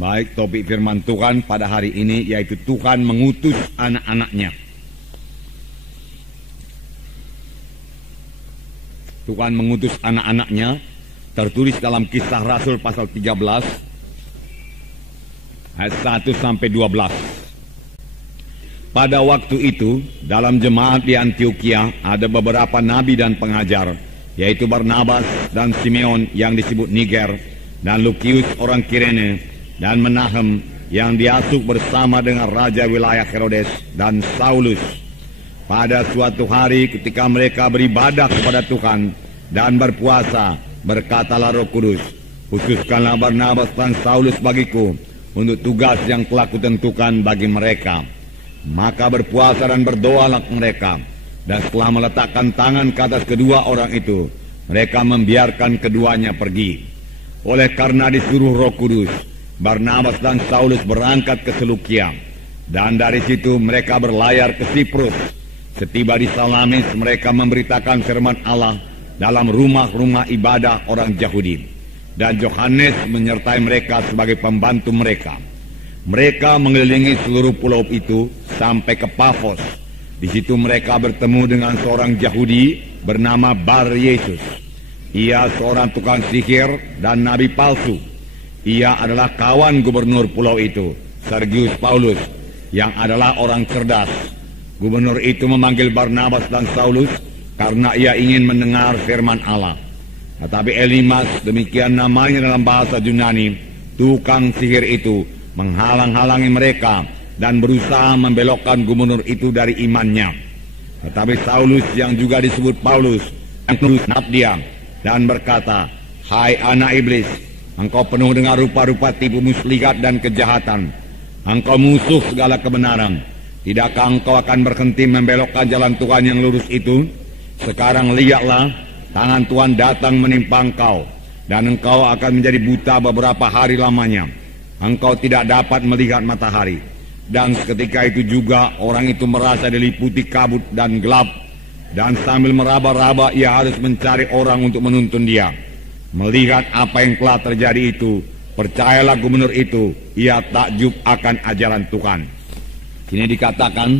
Baik, topik firman Tuhan pada hari ini yaitu Tuhan mengutus anak-anaknya. Tuhan mengutus anak-anaknya tertulis dalam Kisah Rasul pasal 13 ayat 1 sampai 12. Pada waktu itu dalam jemaat di Antioquia ada beberapa nabi dan pengajar, yaitu Barnabas dan Simeon yang disebut Niger, dan Lukius orang Kirene, dan Menahem yang diasuh bersama dengan raja wilayah Herodes dan Saulus. Pada suatu hari ketika mereka beribadah kepada Tuhan dan berpuasa, berkatalah Roh Kudus, "Khususkanlah Barnabas dan Saulus bagiku untuk tugas yang telah kutentukan bagi mereka." Maka berpuasa dan berdoalah mereka, dan setelah meletakkan tangan ke atas kedua orang itu, mereka membiarkan keduanya pergi. Oleh karena disuruh Roh Kudus, Barnabas dan Saulus berangkat ke Selukia, dan dari situ mereka berlayar ke Siprus. Setiba di Salamis, mereka memberitakan firman Allah dalam rumah-rumah ibadah orang Yahudi, dan Yohanes menyertai mereka sebagai pembantu mereka. Mereka mengelilingi seluruh pulau itu sampai ke Pafos. Di situ mereka bertemu dengan seorang Yahudi bernama Bar Yesus. Ia seorang tukang sihir dan nabi palsu. Ia adalah kawan gubernur pulau itu, Sergius Paulus, yang adalah orang cerdas. Gubernur itu memanggil Barnabas dan Saulus karena ia ingin mendengar firman Allah. Tetapi Elimas, demikian namanya dalam bahasa Yunani, tukang sihir itu, menghalang-halangi mereka dan berusaha membelokkan gubernur itu dari imannya. Tetapi Saulus, yang juga disebut Paulus, mengenal dia dan berkata, "Hai anak iblis, engkau penuh dengan rupa-rupa tipu muslihat dan kejahatan. Engkau musuh segala kebenaran. Tidakkah engkau akan berhenti membelokkan jalan Tuhan yang lurus itu? Sekarang lihatlah, tangan Tuhan datang menimpa engkau, dan engkau akan menjadi buta beberapa hari lamanya. Engkau tidak dapat melihat matahari." Dan seketika itu juga orang itu merasa diliputi kabut dan gelap, dan sambil meraba-raba ia harus mencari orang untuk menuntun dia. Melihat apa yang telah terjadi itu, percayalah gubernur itu, ia takjub akan ajaran Tuhan. Ini dikatakan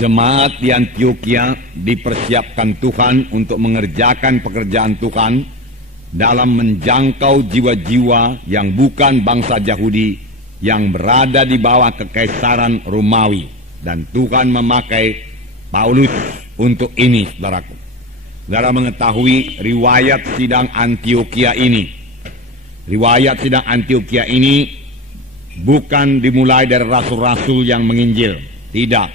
jemaat di Antioquia dipersiapkan Tuhan untuk mengerjakan pekerjaan Tuhan dalam menjangkau jiwa-jiwa yang bukan bangsa Yahudi yang berada di bawah kekaisaran Romawi. Dan Tuhan memakai Paulus untuk ini, saudaraku. Saudara mengetahui riwayat sidang Antioquia ini. Riwayat sidang Antioquia ini bukan dimulai dari rasul-rasul yang menginjil, tidak.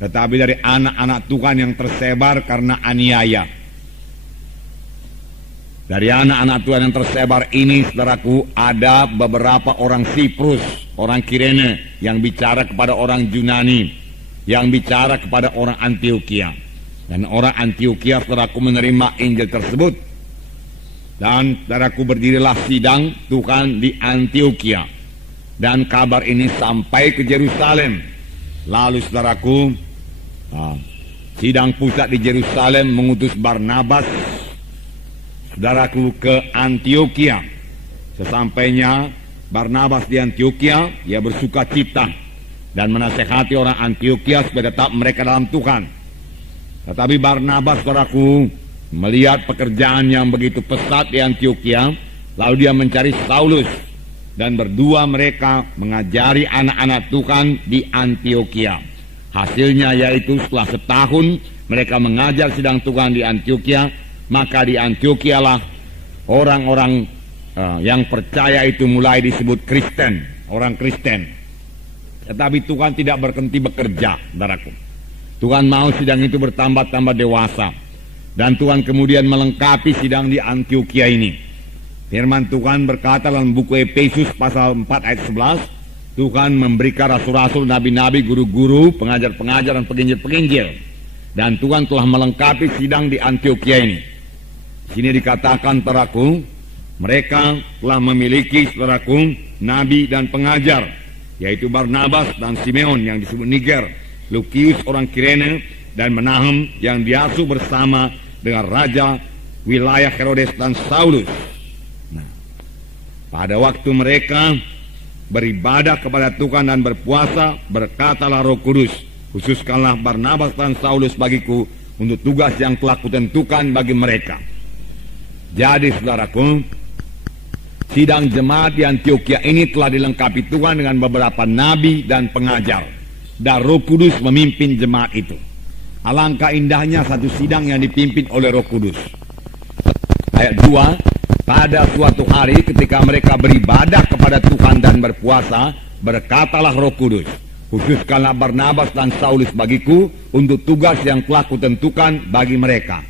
Tetapi dari anak-anak Tuhan yang tersebar karena aniaya. Dari anak-anak Tuhan yang tersebar ini, saudaraku, ada beberapa orang Siprus, orang Kirene, yang bicara kepada orang Yunani, yang bicara kepada orang Antioquia. Dan orang Antioquia, saudaraku, menerima Injil tersebut. Dan saudaraku, berdirilah sidang Tuhan di Antioquia. Dan kabar ini sampai ke Yerusalem. Lalu saudaraku, sidang pusat di Yerusalem mengutus Barnabas, saudaraku, ke Antioquia. Sesampainya Barnabas di Antioquia, ia bersuka cita dan menasehati orang Antioquia supaya tetap mereka dalam Tuhan. Tetapi Barnabas, saudaraku, melihat pekerjaan yang begitu pesat di Antioquia, lalu dia mencari Saulus, dan berdua mereka mengajari anak-anak Tuhan di Antioquia. Hasilnya yaitu setelah setahun mereka mengajar sidang Tuhan di Antioquia, maka di Antioquia lah orang-orang yang percaya itu mulai disebut Kristen, orang Kristen. Tetapi Tuhan tidak berhenti bekerja, saudaraku. Tuhan mau sidang itu bertambah-tambah dewasa, dan Tuhan kemudian melengkapi sidang di Antioquia ini. Firman Tuhan berkata dalam buku Efesus pasal 4 ayat 11, Tuhan memberikan rasul-rasul, nabi-nabi, guru-guru, pengajar-pengajar, dan penginjil-penginjil. Dan Tuhan telah melengkapi sidang di Antioquia ini. Sini dikatakan, saudaraku, mereka telah memiliki, saudaraku, nabi dan pengajar, yaitu Barnabas dan Simeon yang disebut Niger, Lukius orang Kirene, dan Menahem yang diasuh bersama dengan raja wilayah Herodes dan Saulus. Nah, pada waktu mereka beribadah kepada Tuhan dan berpuasa, berkatalah Roh Kudus, khususkanlah Barnabas dan Saulus bagiku untuk tugas yang telah kutentukan bagi mereka. Jadi saudaraku, sidang jemaat di Antioquia ini telah dilengkapi Tuhan dengan beberapa nabi dan pengajar, dan Roh Kudus memimpin jemaat itu. Alangkah indahnya satu sidang yang dipimpin oleh Roh Kudus. Ayat 2, pada suatu hari ketika mereka beribadah kepada Tuhan dan berpuasa, berkatalah Roh Kudus, khususkanlah Barnabas dan Saulus bagiku untuk tugas yang telah kutentukan bagi mereka.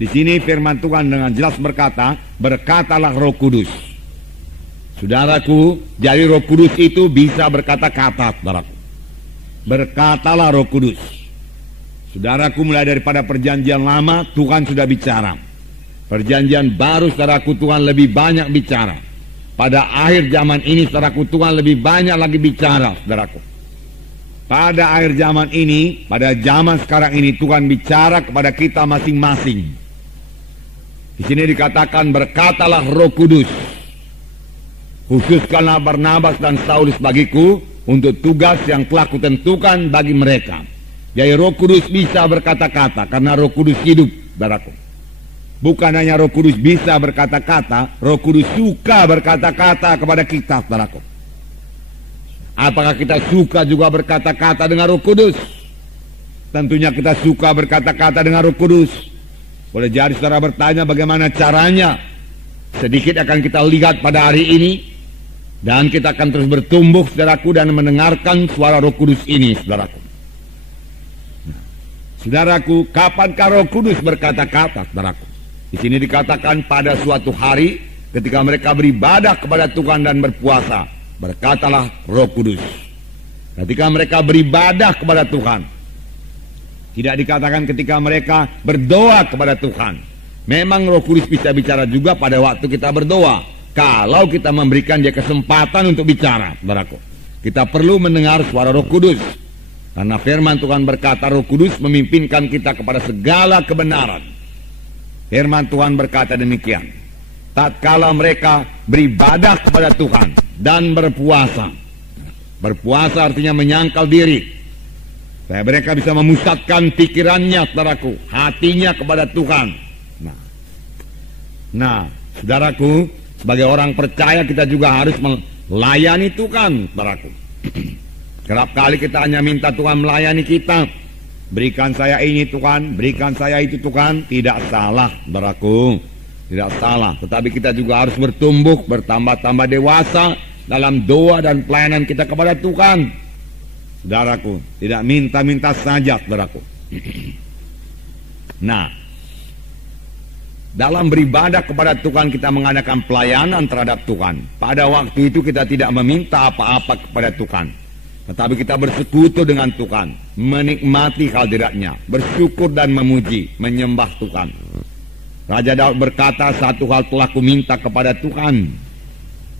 Di sini firman Tuhan dengan jelas berkata, berkatalah Roh Kudus. Saudaraku, jadi Roh Kudus itu bisa berkata-kata, saudaraku. Berkatalah Roh Kudus. Saudaraku, mulai daripada perjanjian lama Tuhan sudah bicara. Perjanjian baru saudaraku Tuhan lebih banyak bicara. Pada akhir zaman ini saudaraku Tuhan lebih banyak lagi bicara, saudaraku. Pada akhir zaman ini, pada zaman sekarang ini Tuhan bicara kepada kita masing-masing. Di sini dikatakan berkatalah Roh Kudus, khususkanlah Barnabas dan Saulus bagiku untuk tugas yang telah kutentukan bagi mereka. Jadi Roh Kudus bisa berkata-kata karena Roh Kudus hidup, saudaraku. Bukan hanya Roh Kudus bisa berkata-kata, Roh Kudus suka berkata-kata kepada kita, saudaraku. Apakah kita suka juga berkata-kata dengan Roh Kudus? Tentunya kita suka berkata-kata dengan Roh Kudus. Boleh jadi saudara bertanya bagaimana caranya. Sedikit akan kita lihat pada hari ini. Dan kita akan terus bertumbuh, saudaraku, dan mendengarkan suara Roh Kudus ini, saudaraku. Saudaraku, kapankah Roh Kudus berkata-kata, saudaraku? Di sini dikatakan pada suatu hari ketika mereka beribadah kepada Tuhan dan berpuasa, berkatalah Roh Kudus. Ketika mereka beribadah kepada Tuhan, tidak dikatakan ketika mereka berdoa kepada Tuhan. Memang Roh Kudus bisa bicara juga pada waktu kita berdoa, kalau kita memberikan dia kesempatan untuk bicara, saudaraku. Kita perlu mendengar suara Roh Kudus. Karena firman Tuhan berkata Roh Kudus memimpinkan kita kepada segala kebenaran. Firman Tuhan berkata demikian. Tatkala mereka beribadah kepada Tuhan dan berpuasa. Berpuasa artinya menyangkal diri. Supaya mereka bisa memusatkan pikirannya, saudaraku, hatinya kepada Tuhan. Nah, saudaraku, sebagai orang percaya kita juga harus melayani Tuhan, saudaraku. Kerap kali kita hanya minta Tuhan melayani kita. Berikan saya ini Tuhan, berikan saya itu Tuhan. Tidak salah, saudaraku. Tidak salah. Tetapi kita juga harus bertumbuh, bertambah-tambah dewasa dalam doa dan pelayanan kita kepada Tuhan. Saudaraku, tidak minta-minta saja, saudaraku. Nah, dalam beribadah kepada Tuhan kita mengadakan pelayanan terhadap Tuhan. Pada waktu itu kita tidak meminta apa-apa kepada Tuhan. Tetapi kita bersekutu dengan Tuhan, menikmati hadiratnya, bersyukur dan memuji, menyembah Tuhan. Raja Daud berkata, satu hal telah ku minta kepada Tuhan,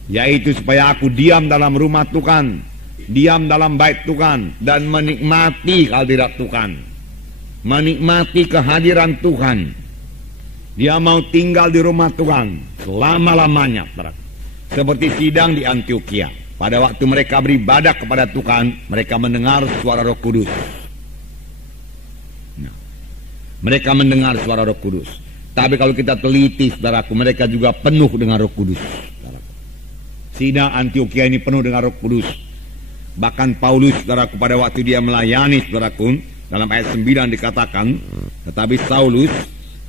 yaitu supaya aku diam dalam rumah Tuhan, diam dalam bait Tuhan, dan menikmati hadirat Tuhan, menikmati kehadiran Tuhan. Dia mau tinggal di rumah Tuhan selama-lamanya, seperti sidang di Antioquia. Pada waktu mereka beribadah kepada Tuhan, mereka mendengar suara Roh Kudus. Nah, mereka mendengar suara Roh Kudus. Tapi kalau kita teliti, saudaraku, mereka juga penuh dengan Roh Kudus. Saudaraku. Sidang Antioquia ini penuh dengan Roh Kudus. Bahkan Paulus, saudaraku, pada waktu dia melayani, saudaraku, dalam ayat 9 dikatakan, tetapi Saulus,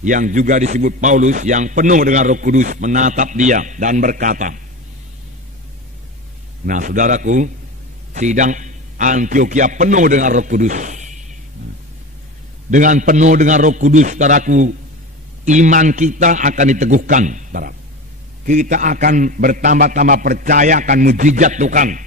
yang juga disebut Paulus, yang penuh dengan Roh Kudus, menatap dia dan berkata. Nah, saudaraku, sidang Antioquia penuh dengan Roh Kudus. Dengan penuh dengan Roh Kudus, saudaraku, iman kita akan diteguhkan, saudara. Kita akan bertambah-tambah percaya akan mujizat Tuhan.